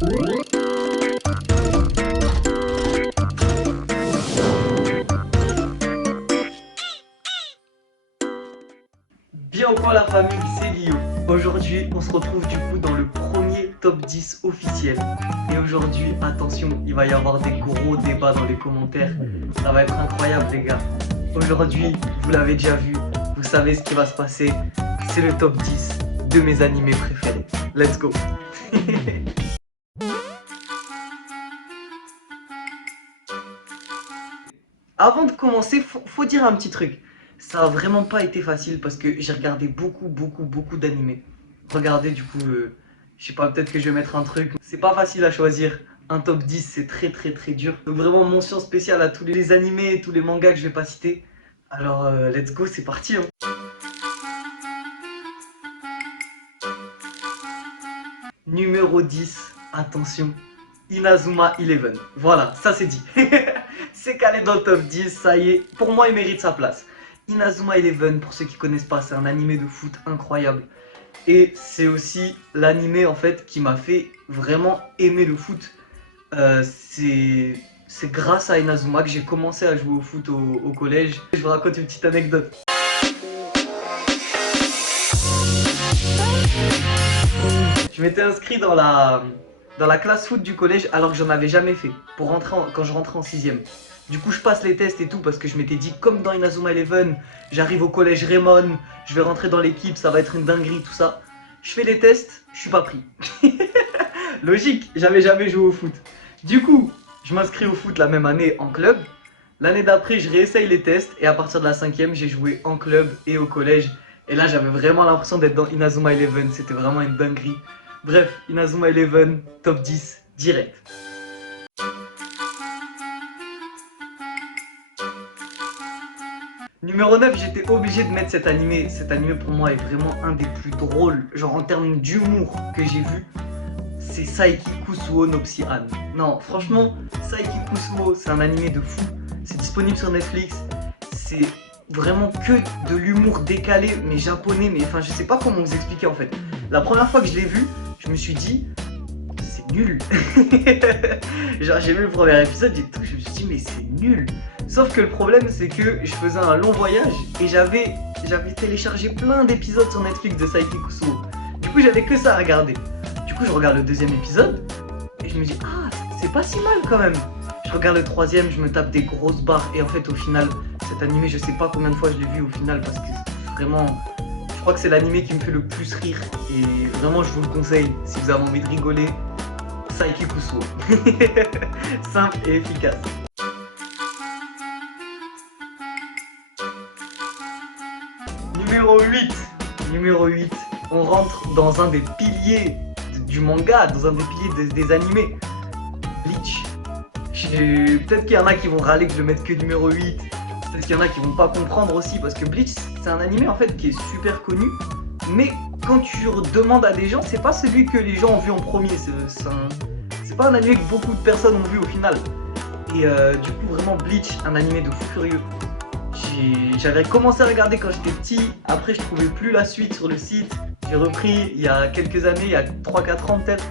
Bien au point la famille, c'est Lio. Aujourd'hui, on se retrouve du coup dans le premier top 10 officiel. Et aujourd'hui, attention, il va y avoir des gros débats dans les commentaires. Ça va être incroyable les gars. Aujourd'hui, vous l'avez déjà vu, vous savez ce qui va se passer. C'est le top 10 de mes animés préférés. Let's go. Avant de commencer, faut dire un petit truc. Ça a vraiment pas été facile parce que j'ai regardé beaucoup d'animés. Regardez du coup, je sais pas, peut-être que je vais mettre un truc. C'est pas facile à choisir. Un top 10, c'est très dur. Donc vraiment mention spéciale à tous les animés et tous les mangas que je vais pas citer. Alors let's go, c'est parti hein. Numéro 10, attention, Inazuma Eleven. Voilà, ça c'est dit. C'est calé dans le top 10, ça y est. Pour moi, il mérite sa place. Inazuma Eleven, pour ceux qui connaissent pas, c'est un animé de foot incroyable. Et c'est aussi l'animé en fait qui m'a fait vraiment aimer le foot. C'est grâce à Inazuma que j'ai commencé à jouer au foot au collège. Je vous raconte une petite anecdote. Je m'étais inscrit dans la classe foot du collège alors que j'en avais jamais fait pour rentrer quand je rentrais en 6ème. Du coup je passe les tests et tout parce que je m'étais dit comme dans Inazuma Eleven, j'arrive au collège Raymond, je vais rentrer dans l'équipe, ça va être une dinguerie tout ça. Je fais les tests, je suis pas pris. Logique, j'avais jamais joué au foot. Du coup, je m'inscris au foot la même année en club. L'année d'après, je réessaye les tests et à partir de la 5ème, j'ai joué en club et au collège. Et là, j'avais vraiment l'impression d'être dans Inazuma Eleven, c'était vraiment une dinguerie. Bref, Inazuma Eleven, top 10, direct. Numéro 9, j'étais obligé de mettre cet animé. Cet animé pour moi est vraiment un des plus drôles, genre en termes d'humour que j'ai vu. C'est Saiki Kusuo no Psi-an. Non, franchement, Saiki Kusuo, c'est un animé de fou. C'est disponible sur Netflix. C'est vraiment que de l'humour décalé, mais japonais. Mais enfin, je sais pas comment vous expliquer en fait. La première fois que je l'ai vu, je me suis dit, c'est nul. Genre, j'ai vu le premier épisode et tout, je me suis dit, mais c'est nul. Sauf que le problème, c'est que je faisais un long voyage et j'avais téléchargé plein d'épisodes sur Netflix de Saiki Kusuo. Du coup, j'avais que ça à regarder. Du coup, je regarde le deuxième épisode et je me dis, ah, c'est pas si mal quand même. Je regarde le troisième, je me tape des grosses barres et en fait, au final, cet animé, je sais pas combien de fois je l'ai vu au final parce que vraiment, je crois que c'est l'animé qui me fait le plus rire et vraiment, je vous le conseille si vous avez envie de rigoler. Saiki Kusuo. Simple et efficace. Numéro 8, on rentre dans un des piliers du manga, dans un des piliers des animés. Bleach. Peut-être qu'il y en a qui vont râler que je le mette que numéro 8. Peut-être qu'il y en a qui vont pas comprendre aussi parce que Bleach c'est un animé en fait qui est super connu. Mais quand tu demandes à des gens, c'est pas celui que les gens ont vu en premier. C'est pas un animé que beaucoup de personnes ont vu au final. Et du coup vraiment Bleach, un animé de fou furieux. J'avais commencé à regarder quand j'étais petit, après je trouvais plus la suite sur le site. J'ai repris il y a quelques années, il y a 3-4 ans peut-être.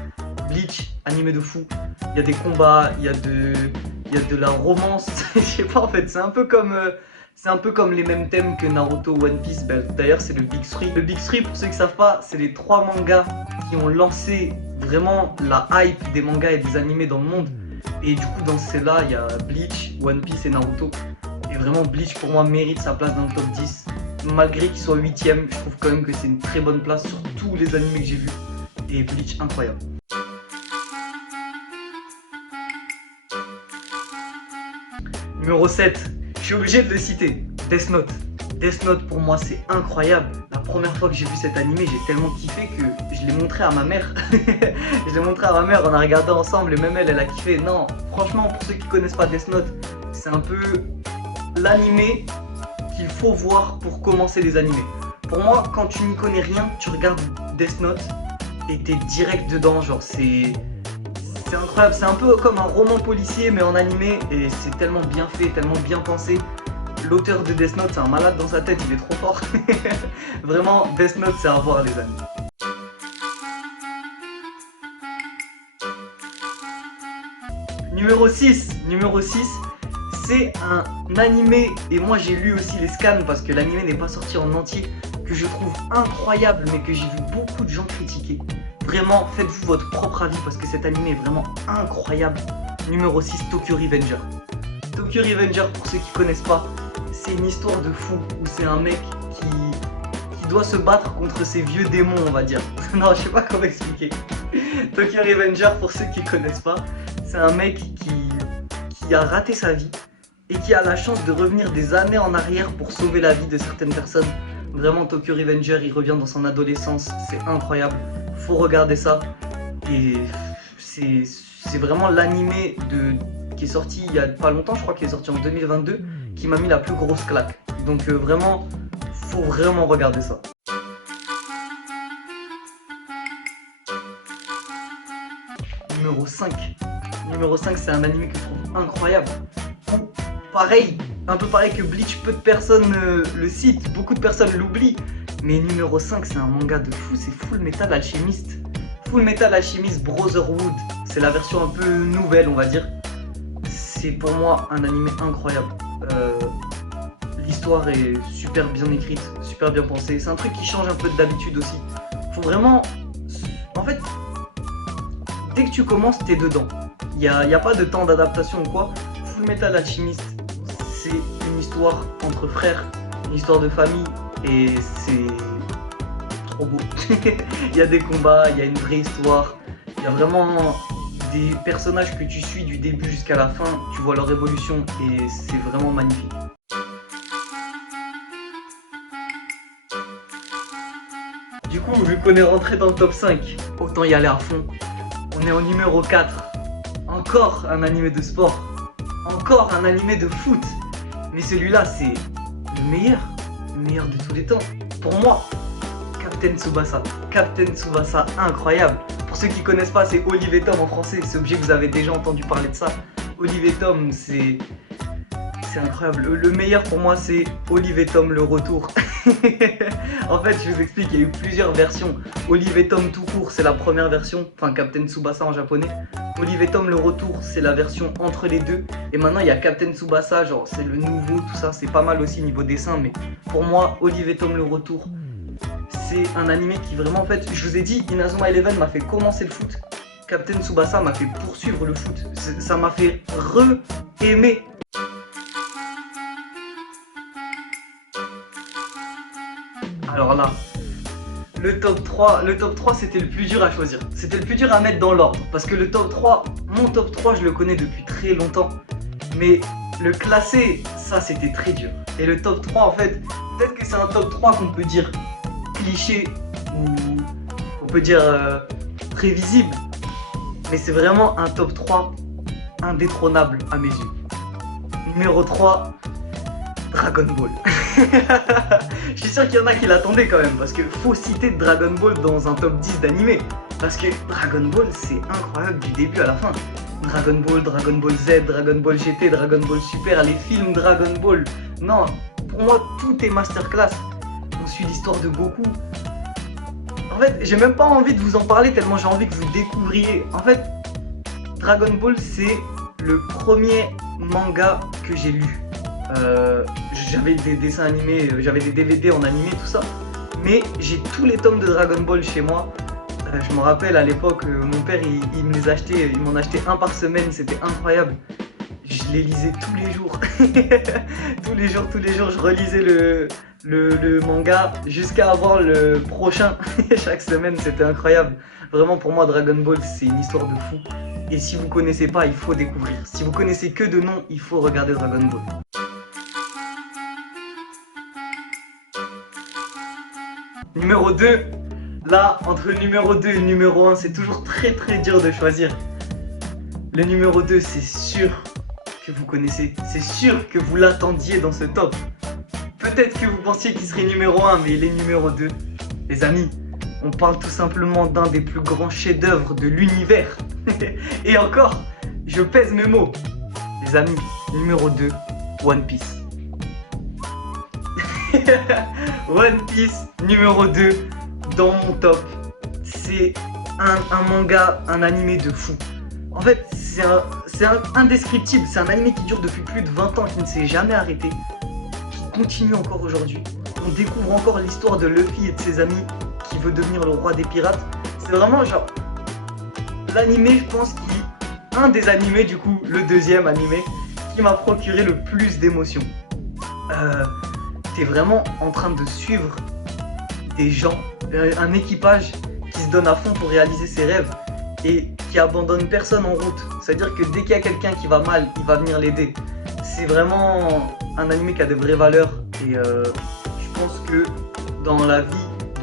Bleach, animé de fou. Il y a des combats, il y a de la romance. Je sais pas en fait, c'est un peu comme les mêmes thèmes que Naruto, One Piece. D'ailleurs c'est le Big Three. Le Big Three, pour ceux qui savent pas, c'est les 3 mangas qui ont lancé vraiment la hype des mangas et des animés dans le monde. Et du coup dans ceux-là, il y a Bleach, One Piece et Naruto. Et vraiment Bleach pour moi mérite sa place dans le top 10. Malgré qu'il soit 8ème, je trouve quand même que c'est une très bonne place sur tous les animés que j'ai vus. Et Bleach incroyable. Numéro 7, je suis obligé de le citer, Death Note. Death Note pour moi c'est incroyable. La première fois que j'ai vu cet animé, j'ai tellement kiffé que je l'ai montré à ma mère. Je l'ai montré à ma mère, on a regardé ensemble et même elle a kiffé. Non, franchement pour ceux qui connaissent pas Death Note, c'est un peu l'animé qu'il faut voir pour commencer les animés. Pour moi, quand tu n'y connais rien, tu regardes Death Note et t'es direct dedans, genre c'est incroyable, c'est un peu comme un roman policier mais en animé et c'est tellement bien fait, tellement bien pensé. L'auteur de Death Note c'est un malade dans sa tête, il est trop fort. Vraiment, Death Note c'est à voir les amis. Numéro six, c'est un animé, et moi j'ai lu aussi les scans parce que l'animé n'est pas sorti en entier, que je trouve incroyable mais que j'ai vu beaucoup de gens critiquer. Vraiment, faites-vous votre propre avis parce que cet animé est vraiment incroyable. Numéro 6, Tokyo Revenger. Tokyo Revenger, pour ceux qui connaissent pas, c'est une histoire de fou où c'est un mec qui doit se battre contre ses vieux démons, on va dire. Non, je sais pas comment expliquer. Tokyo Revenger, pour ceux qui connaissent pas, c'est un mec qui a raté sa vie et qui a la chance de revenir des années en arrière pour sauver la vie de certaines personnes. Vraiment, Tokyo Revenger, il revient dans son adolescence, c'est incroyable. Faut regarder ça. Et c'est vraiment l'animé qui est sorti il y a pas longtemps, je crois qu'il est sorti en 2022, qui m'a mis la plus grosse claque. Donc vraiment, faut vraiment regarder ça. Numéro 5. Numéro 5, c'est un animé que je trouve incroyable. Pareil, un peu pareil que Bleach, peu de personnes le citent, beaucoup de personnes l'oublient. Mais numéro 5, c'est un manga de fou, c'est Full Metal Alchemist. Full Metal Alchemist Brotherhood, c'est la version un peu nouvelle, on va dire. C'est pour moi un animé incroyable. L'histoire est super bien écrite, super bien pensée. C'est un truc qui change un peu d'habitude aussi. Faut vraiment... En fait, dès que tu commences, t'es dedans. Il n'y a pas de temps d'adaptation ou quoi. Full Metal Alchemist, c'est une histoire entre frères, une histoire de famille, et c'est trop beau. Il y a des combats, il y a une vraie histoire, il y a vraiment des personnages que tu suis du début jusqu'à la fin, tu vois leur évolution et c'est vraiment magnifique. Du coup, vu qu'on est rentré dans le top 5, autant y aller à fond. On est au numéro 4. Encore un animé de sport. Encore un animé de foot. Mais celui-là, c'est le meilleur de tous les temps. Pour moi, Captain Tsubasa. Captain Tsubasa, incroyable. Pour ceux qui connaissent pas, c'est Olive et Tom en français. C'est obligé que vous avez déjà entendu parler de ça. Olive et Tom, c'est incroyable. Le meilleur pour moi, c'est Olive et Tom le retour. En fait, je vous explique, il y a eu plusieurs versions. Olive et Tom tout court, c'est la première version. Enfin, Captain Tsubasa en japonais. Olive et Tom le retour, c'est la version entre les deux. Et maintenant, il y a Captain Tsubasa, genre, c'est le nouveau, tout ça. C'est pas mal aussi niveau dessin. Mais pour moi, Olive et Tom le retour, c'est un animé qui vraiment, en fait, je vous ai dit, Inazuma Eleven m'a fait commencer le foot. Captain Tsubasa m'a fait poursuivre le foot. Ça m'a fait re-aimer. Alors là, le top 3 c'était le plus dur à choisir. C'était le plus dur à mettre dans l'ordre. Parce que le top 3, mon top 3 je le connais depuis très longtemps. Mais le classer, ça c'était très dur. Et le top 3 en fait, peut-être que c'est un top 3 qu'on peut dire cliché ou on peut dire prévisible. Mais c'est vraiment un top 3 indétrônable à mes yeux. Numéro 3, Dragon Ball. Je suis sûr qu'il y en a qui l'attendaient quand même, parce que faut citer Dragon Ball dans un top 10 d'animé. Parce que Dragon Ball, c'est incroyable du début à la fin. Dragon Ball Z, Dragon Ball GT, Dragon Ball Super, les films Dragon Ball. Non, pour moi, tout est masterclass. On suit l'histoire de Goku. En fait, j'ai même pas envie de vous en parler tellement j'ai envie que vous découvriez. En fait, Dragon Ball, c'est le premier manga que j'ai lu. J'avais des dessins animés, j'avais des DVD en animé, tout ça. Mais j'ai tous les tomes de Dragon Ball chez moi. Je me rappelle à l'époque, mon père il me les achetait, il m'en achetait un par semaine, c'était incroyable. Je les lisais tous les jours. tous les jours, je relisais le manga jusqu'à avoir le prochain. Chaque semaine, c'était incroyable. Vraiment, pour moi, Dragon Ball, c'est une histoire de fou. Et si vous connaissez pas, il faut découvrir. Si vous connaissez que de nom, il faut regarder Dragon Ball. Numéro 2, là, entre le numéro 2 et le numéro 1, c'est toujours très dur de choisir. Le numéro 2, c'est sûr que vous connaissez, c'est sûr que vous l'attendiez dans ce top. Peut-être que vous pensiez qu'il serait numéro 1, mais il est numéro 2. Les amis, on parle tout simplement d'un des plus grands chefs-d'œuvre de l'univers. Et encore, je pèse mes mots. Les amis, numéro 2, One Piece. One Piece numéro 2 dans mon top. C'est un manga, un animé de fou. En fait, c'est indescriptible. C'est un animé qui dure depuis plus de 20 ans, qui ne s'est jamais arrêté, qui continue encore aujourd'hui. On découvre encore l'histoire de Luffy et de ses amis qui veut devenir le roi des pirates. C'est vraiment genre l'animé, je pense, un des animés, du coup, le deuxième animé, qui m'a procuré le plus d'émotions. T'es vraiment en train de suivre des gens, un équipage qui se donne à fond pour réaliser ses rêves et qui abandonne personne en route. C'est-à-dire que dès qu'il y a quelqu'un qui va mal, il va venir l'aider. C'est vraiment un animé qui a des vraies valeurs et je pense que dans la vie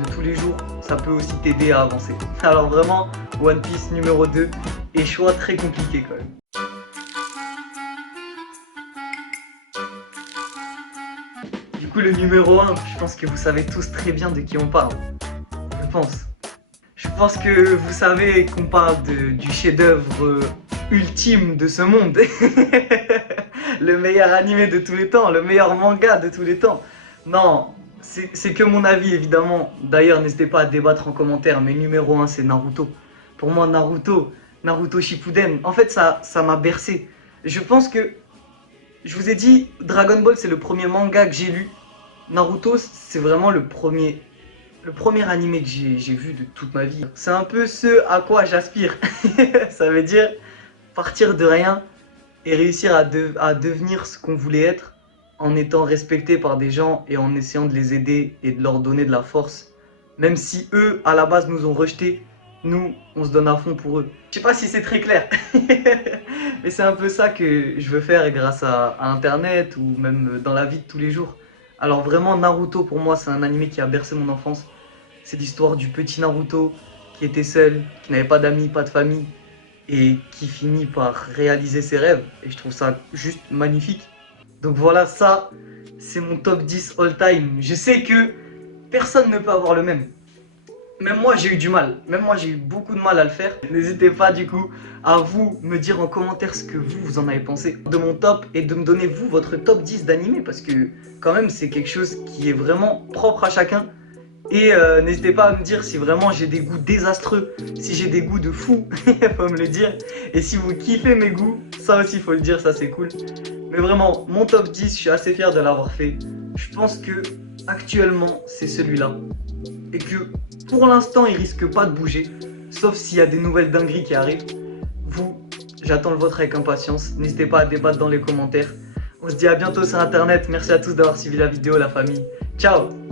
de tous les jours, ça peut aussi t'aider à avancer. Alors vraiment, One Piece numéro 2 et choix très compliqué quand même. Du coup, le numéro 1, je pense que vous savez tous très bien de qui on parle. Je pense. Je pense que vous savez qu'on parle du chef-d'œuvre ultime de ce monde. Le meilleur animé de tous les temps, le meilleur manga de tous les temps. Non, c'est que mon avis évidemment. D'ailleurs, n'hésitez pas à débattre en commentaire, mais numéro 1 c'est Naruto. Pour moi, Naruto Shippuden, en fait ça m'a bercé. Je pense que, je vous ai dit, Dragon Ball c'est le premier manga que j'ai lu. Naruto c'est vraiment le premier animé que j'ai vu de toute ma vie. C'est un peu ce à quoi j'aspire. Ça veut dire partir de rien et réussir à devenir ce qu'on voulait être en étant respecté par des gens et en essayant de les aider et de leur donner de la force. Même si eux, à la base, nous ont rejetés, nous, on se donne à fond pour eux. Je sais pas si c'est très clair, mais c'est un peu ça que je veux faire grâce à Internet ou même dans la vie de tous les jours. Alors vraiment, Naruto, pour moi, c'est un animé qui a bercé mon enfance. C'est l'histoire du petit Naruto qui était seul, qui n'avait pas d'amis, pas de famille, et qui finit par réaliser ses rêves. Et je trouve ça juste magnifique. Donc voilà, ça, c'est mon top 10 all time. Je sais que personne ne peut avoir le même. Même moi, j'ai eu du mal. Même moi, j'ai eu beaucoup de mal à le faire. N'hésitez pas, du coup, à vous me dire en commentaire ce que vous en avez pensé de mon top et de me donner, vous, votre top 10 d'animé. Parce que, quand même, c'est quelque chose qui est vraiment propre à chacun. Et n'hésitez pas à me dire si vraiment j'ai des goûts désastreux, si j'ai des goûts de fou, faut me le dire. Et si vous kiffez mes goûts, ça aussi faut le dire, ça c'est cool. Mais vraiment, mon top 10, je suis assez fier de l'avoir fait. Je pense que actuellement c'est celui-là. Et que pour l'instant il risque pas de bouger, sauf s'il y a des nouvelles dingueries qui arrivent. Vous, j'attends le vôtre avec impatience. N'hésitez pas à débattre dans les commentaires. On se dit à bientôt sur internet. Merci à tous d'avoir suivi la vidéo, la famille. Ciao!